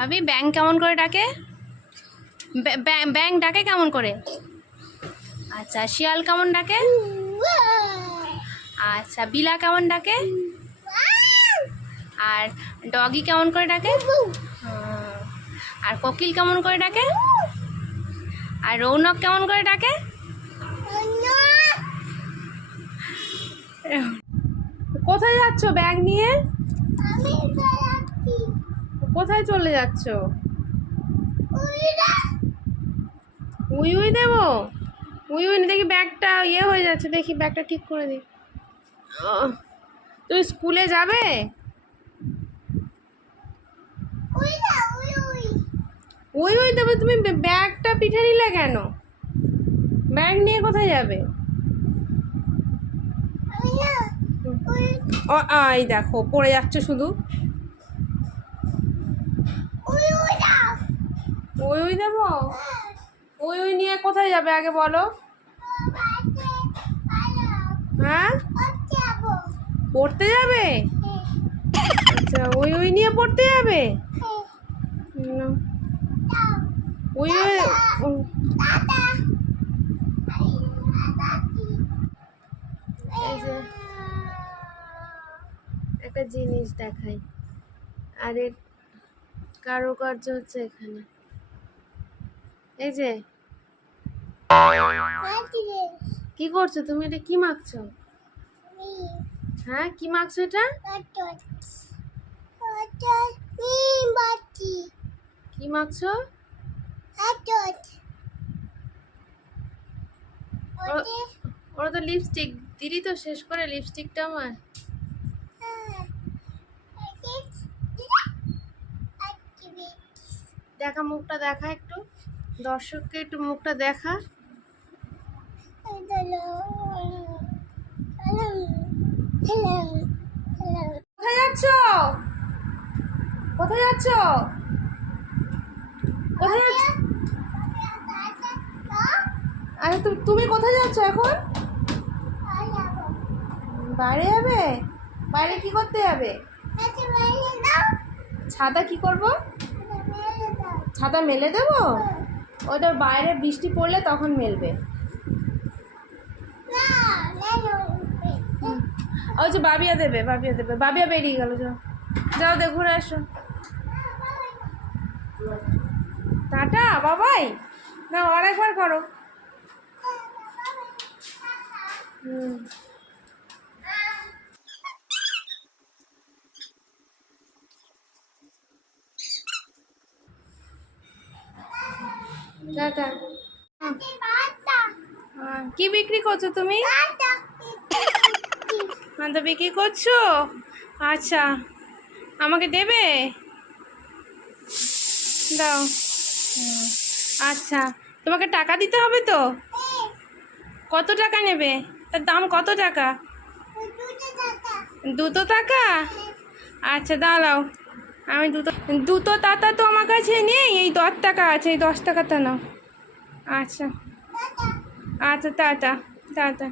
ভাবি ব্যাং কেমন করে ডাকে? ব্যাং ডাকে কেমন করে? আচ্ছা, শিয়াল কেমন ডাকে? আচ্ছা, বিলা কেমন ডাকে? আর ডগি কেমন করে ডাকে? আর কোকিল কেমন করে ডাকে? আর রৌনক কেমন করে ডাকে? কোথায় যাচ্ছ ব্যাগ নিয়ে? কোথায় চলে যাচ্ছ? উই উই দেবো? উই উই দেখি ব্যাগটা ইয়ে হয়ে যাচ্ছে, দেখি ব্যাগটা ঠিক করে দিই। তুমি স্কুলে যাবে? উই উই দেবো? তুমি ব্যাগটা পিঠে নিলে কেন? ব্যাগ নিয়ে কোথায় যাবে? ও এই দেখো পড়ে যাচ্ছে শুধু। উই উই দেবো? উই উই নিয়ে কোথায় যাবে আগে বলো? হ্যাঁ, পড়তে যাবে? আচ্ছা, উই উই নিয়ে পড়তে যাবে? উই উই এই যে একটা জিনিস দেখাই, আর এর কারুকার্য হচ্ছে এখানে। এই যে কি করছো তুমি? এটা কি মাখছো? হ্যাঁ, কি মাখছো এটা? কি মাখছো? ওরা তো লিপস্টিক দিদি, তো শেষ করে লিপস্টিকটা আমার। দেখা, মুখটা দেখা একটু, দর্শককে একটু মুখটা দেখা। কোথায় যাচ্ছ? কোথায় যাচ্ছ? কোথায় যাচ্ছ? আরে তুমি কোথায় যাচ্ছ এখন? বাইরে যাবে? বাইরে কি করতে যাবে? ছাতা কি করব? ছাতা মেলে দেবো? ওটা বাইরে বৃষ্টি পড়লে তখন মেলবে। ওই যে বাবিয়া দেবে, বাবিয়া দেবে। বাবিয়া বেরিয়ে গেল, যাও যাও, দে ঘুরে আসো। টাটা বাবাই না, আরেকবার করো। টাটা। কি বিক্রি করছো তুমি? তো বিক্রি করছো? আচ্ছা, আমাকে দেবে? দাও। আচ্ছা, তোমাকে টাকা দিতে হবে তো? কত টাকা নেবে? তার দাম কত টাকা? 2 টাকা? আচ্ছা দাঁড়াও, আমি দুটো টাকা তো আমার কাছে নেই, এই 10 টাকা আছে, এই 10 টাকাটা নাও। আচ্ছা আচ্ছা, টাটা টাটা।